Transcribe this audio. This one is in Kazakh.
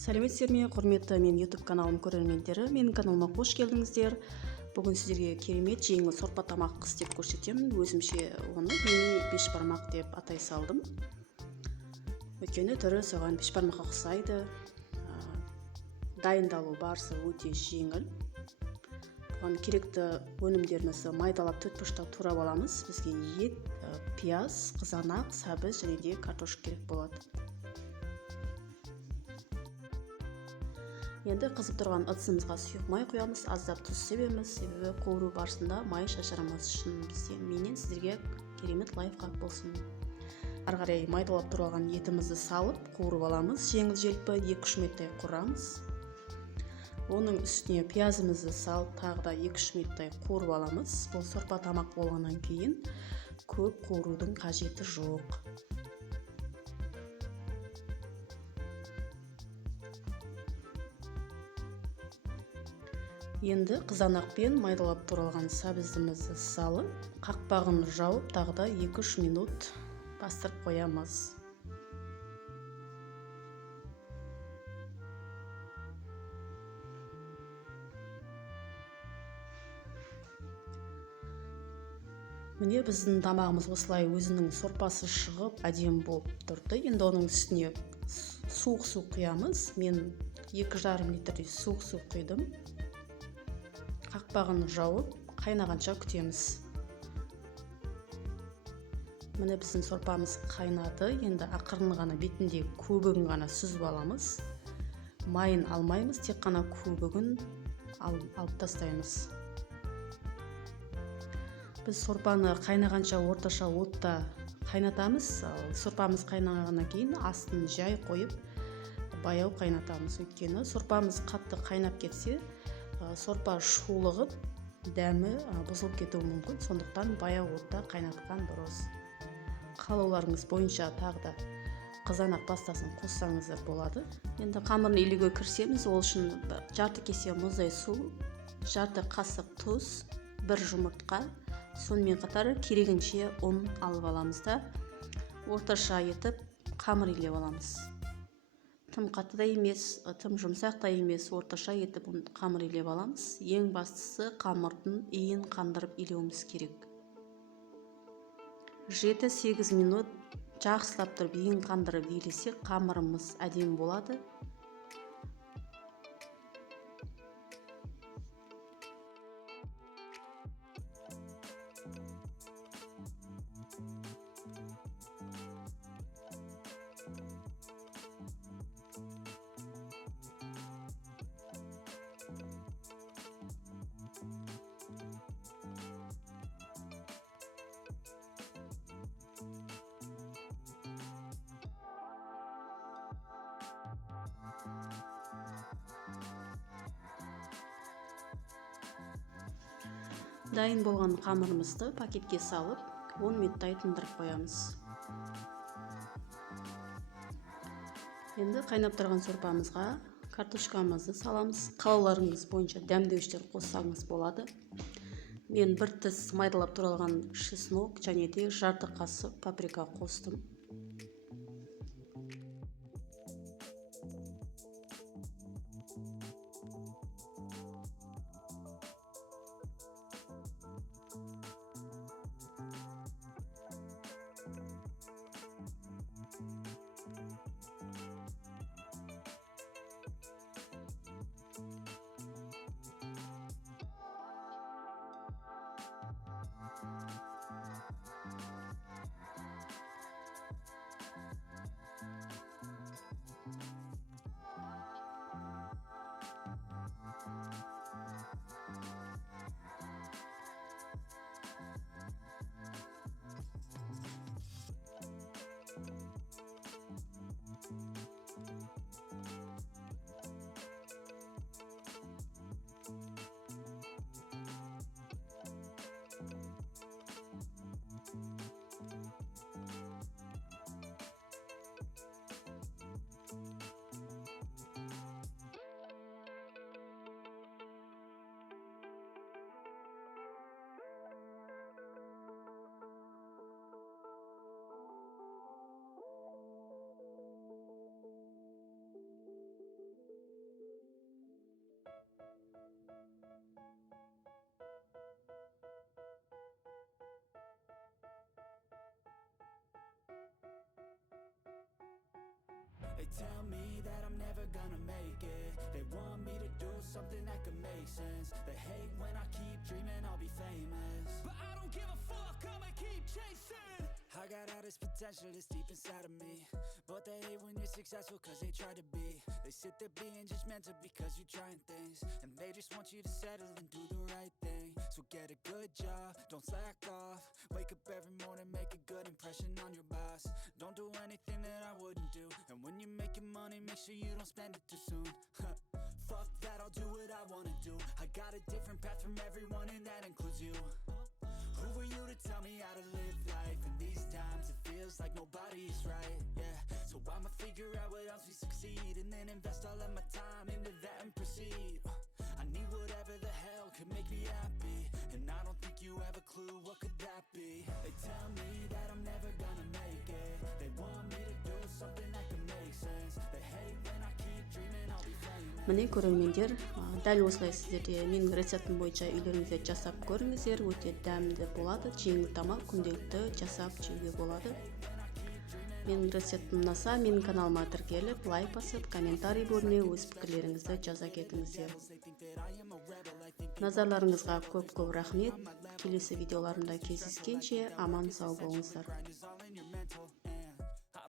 Сәлеметсіздер ме, құрметті мен YouTube каналым көрермендері. Менің каналыма қош келдіңіздер. Бүгін сіздерге керемет жеңіл сорпа тамақ істеп көрсетемін. Өзімше оны мини бешбармақ деп атай салдым. Өйткені түрі соған бешбармаққа ұқсайды. Дайындалу барысы өте жеңіл. Бұған керекті өнімдерімізді майдалап төртбұрыштап турап аламыз. Бізге ет, пияз, қызанақ, сәбіз және де картошка керек болады. Енді қызып тұрған ыдысымызға сұйық май құямыз, аздап тұз себеміз, себебі қуыру барысында май шашырамас үшін менен сіздерге керемет лайфхак болсын. Ары қарай майдалап тұрған етімізді салып қуырып аламыз. Жеңіл-желпі 2-3 минуттай қуырамыз. Оның үстіне пиязымызды салып тағы да 2-3 минуттай қуырып аламыз. Бұл сорпа тамақ болғаннан кейін көп қуырудың қажеті жоқ. Енді қызанақ пен майдалап туралған сәбізімізді салып, қақпағын жауып, тағы да 2-3 минут бастырып қоямыз. Міне біздің тамағымыз осылай өзінің сорпасы шығып, әдемі болып тұрды. Енді оның үстіне суық су құямыз. Мен 2,5 литрдей суық су құйдым. Қақпағын жауып, қайнағанша күтеміз. Міне біздің сорпамыз қайнады. Енді ақырын ғана бетінде көбігін ғана сүзіп аламыз. Майын алмаймыз, тек қана көбігін алып тастаймыз. Біз сорпаны қайнағанша орташа отта қайнатамыз. Сорпамыз қайнағаннан кейін астын жай қойып, баяу қайнатамыз. Өйткені сорпамыз қатты қайнап кетсе, сорпа шулығып, дәмі бұзылып кетуі мүмкін. Сондықтан баяу отта қайнатқан дұрыс. Қалауларыңыз бойынша тағы да қызанақ пастасын қоссаңыздар болады. Енді қамырын илеуге кірісеміз. Ол үшін жарты кесе мұздай су, жарты қасық тұз, 1 жұмыртқа, сонымен қатар керегінше ұн алып аламыз да орташа етіп қамыр илеп аламыз. Тым қатты да емес, тым жұмсақ та емес, орташа етіп қамыр илеп аламыз. Ең бастысы қамырдың иін қандырып илеуіміз керек. 7-8 минут жақсылап тұрып иін қандырып илесек, қамырымыз әдемі болады. Дайын болған қамырымызды пакетке салып, 10 минуттай тындырып қоямыз. Енді қайнап тұрған сорпамызға картошкамызды саламыз. Қалауларыңыз бойынша дәмдеуіштер қоссаңыз болады. Мен 1 тіс майдалап туралған чеснок және де жарты қасық паприка қостым. gonna make it. They want me to do something that could make sense. They hate when I keep dreaming I'll be famous, but I don't give a fuck, I'ma keep chasing. I got all this potential that's deep inside of me, but they hate when you're successful cause they try to be. They sit there being judgmental because you're trying things, and they just want you to settle and do the right thing. So get a good job, don't slack off. Wake up every morning, make a good impression on your boss. Don't do anything that I wouldn't do, and when you're making money, make sure you don't spend it too soon. Fuck that, I'll do what I wanna do. I got a different path from everyone, and that includes you. Who are you to tell me how to live life? In these times it feels like nobody is right, yeah. So I'ma figure out what else we succeed, and then invest all of my time into that and proceed. I need whatever the hell could make me happy, and I don't think you have a clue what could that be. They tell me that I'm never gonna make it. They want me to do something that can make sense. They hate when I keep dreaming I'll be famous. Міне көрермендер, дәл осылай сіздер де менің рецептім бойынша үйлеріңізде жасап көріңіздер. Өте дәмді болады, жеңіл тамақ, күнделікті жасап жеуге болады. Менің рецептім ұнаса, менің каналыма тіркеліп, лайк басып, комментарий бөліміне өз пікірлеріңізді жаза кетіңіздер. Назарларыңызға көп рахмет. Келесі видеоларымда кездескенше аман сау болыңыздар.